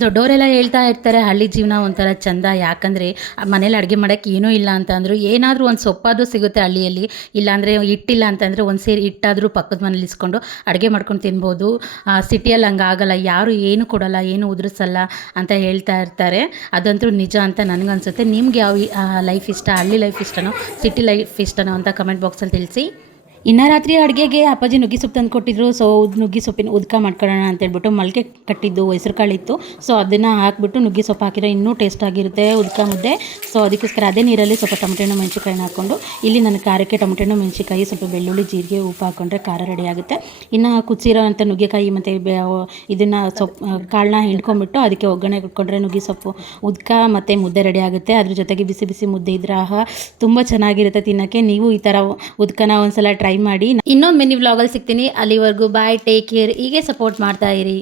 ದೊಡ್ಡವರೆಲ್ಲ ಹೇಳ್ತಾ ಇರ್ತಾರೆ ಹಳ್ಳಿ ಜೀವನ ಒಂಥರ ಚಂದ. ಯಾಕಂದರೆ ಮನೇಲಿ ಅಡುಗೆ ಮಾಡೋಕ್ಕೆ ಏನೂ ಇಲ್ಲ ಅಂತ ಅಂದರು ಏನಾದರೂ ಒಂದು ಸೊಪ್ಪಾದರೂ ಸಿಗುತ್ತೆ ಹಳ್ಳಿಯಲ್ಲಿ. ಇಲ್ಲಾಂದರೆ ಹಿಟ್ಟಿಲ್ಲ ಅಂತಂದರೆ ಒಂದು ಸೇರು ಹಿಟ್ಟಾದರೂ ಪಕ್ಕದ ಮನೇಲಿ ಇಸ್ಕೊಂಡು ಅಡುಗೆ ಮಾಡ್ಕೊಂಡು ತಿನ್ಬೋದು. ಸಿಟಿಯಲ್ಲಿ ಹಂಗೆ ಆಗಲ್ಲ, ಯಾರು ಏನು ಕೊಡಲ್ಲ, ಏನು ಉದುರಿಸಲ್ಲ ಅಂತ ಹೇಳ್ತಾ ಇರ್ತಾರೆ. ಅದಂತೂ ನಿಜ ಅಂತ ನನಗನ್ಸುತ್ತೆ. ನಿಮ್ಗೆ ಯಾವ ಲೈಫ್ ಇಷ್ಟ, ಹಳ್ಳಿ ಲೈಫ್ ಇಷ್ಟನೋ ಸಿಟಿ ಲೈಫ್ ಇಷ್ಟನೋ ಅಂತ ಕಮೆಂಟ್ ಬಾಕ್ಸಲ್ಲಿ ತಿಳಿಸಿ. ಇನ್ನು ರಾತ್ರಿ ಅಡುಗೆಗೆ ಅಪ್ಪಾಜಿ ನುಗ್ಗೆ ಸೊಪ್ಪು ತಂದು ಕೊಟ್ಟಿದ್ರು. ಸೊ ನುಗ್ಗೆ ಸೊಪ್ಪಿನ ಉದ್ಕ ಮಾಡ್ಕೊಳ್ಳೋಣ ಅಂತೇಳ್ಬಿಟ್ಟು ಮೊಳಕೆ ಕಟ್ಟಿದ್ದು ಹೆಸರು ಕಾಳಿತ್ತು. ಸೊ ಅದನ್ನು ಹಾಕಿಬಿಟ್ಟು ನುಗ್ಗೆ ಸೊಪ್ಪು ಹಾಕಿದ್ರೆ ಇನ್ನೂ ಟೇಸ್ಟ್ ಆಗಿರುತ್ತೆ ಉದ್ಕ ಮುದ್ದೆ. ಸೊ ಅದಕ್ಕೋಸ್ಕರ ಅದೇ ನೀರಲ್ಲಿ ಸ್ವಲ್ಪ ಟೊಮೆಟೊ ಹಣ್ಣು ಮೆಣಸಿನ್ಕಾಯಿನ ಹಾಕ್ಕೊಂಡು, ಇಲ್ಲಿ ನನ್ನ ಖಾರಕ್ಕೆ ಟೊಮೆಟೊ ಹಣ್ಣು ಮೆಣಸಿನ್ಕಾಯಿ ಸ್ವಲ್ಪ ಬೆಳ್ಳುಳ್ಳಿ ಜೀರಿಗೆ ಉಪ್ಪು ಹಾಕ್ಕೊಂಡ್ರೆ ಖಾರ ರೆಡಿ ಆಗುತ್ತೆ. ಇನ್ನು ಕುಚ್ಚಿರೋ ಅಂಥ ನುಗ್ಗೆಕಾಯಿ ಮತ್ತು ಇದನ್ನು ಕಾಳನ್ನ ಹಿಂಡ್ಕೊಂಡ್ಬಿಟ್ಟು ಅದಕ್ಕೆ ಒಗ್ಗರಣೆ ಕೊಟ್ಕೊಂಡ್ರೆ ನುಗ್ಗೆ ಸೊಪ್ಪು ಉದ್ಕ ಮತ್ತು ಮುದ್ದೆ ರೆಡಿ ಆಗುತ್ತೆ. ಅದ್ರ ಜೊತೆಗೆ ಬಿಸಿ ಬಿಸಿ ಮುದ್ದೆ ಇದ್ರೆ ತುಂಬ ಚೆನ್ನಾಗಿರುತ್ತೆ ತಿನ್ನೋಕ್ಕೆ. ನೀವು ಈ ಥರ ಉದ್ಕನ ಒಂದ್ಸಲ ಟ್ರೈ ಮಾಡಿ. ಇನ್ನೊಂದು ಮಿನಿ ವ್ಲಾಗಲ್ಲಿ ಸಿಗ್ತೀನಿ. ಅಲ್ಲಿವರೆಗೂ ಬಾಯ್, ಟೇಕ್ ಕೇರ್. ಹೀಗೆ ಸಪೋರ್ಟ್ ಮಾಡ್ತಾ ಇರಿ.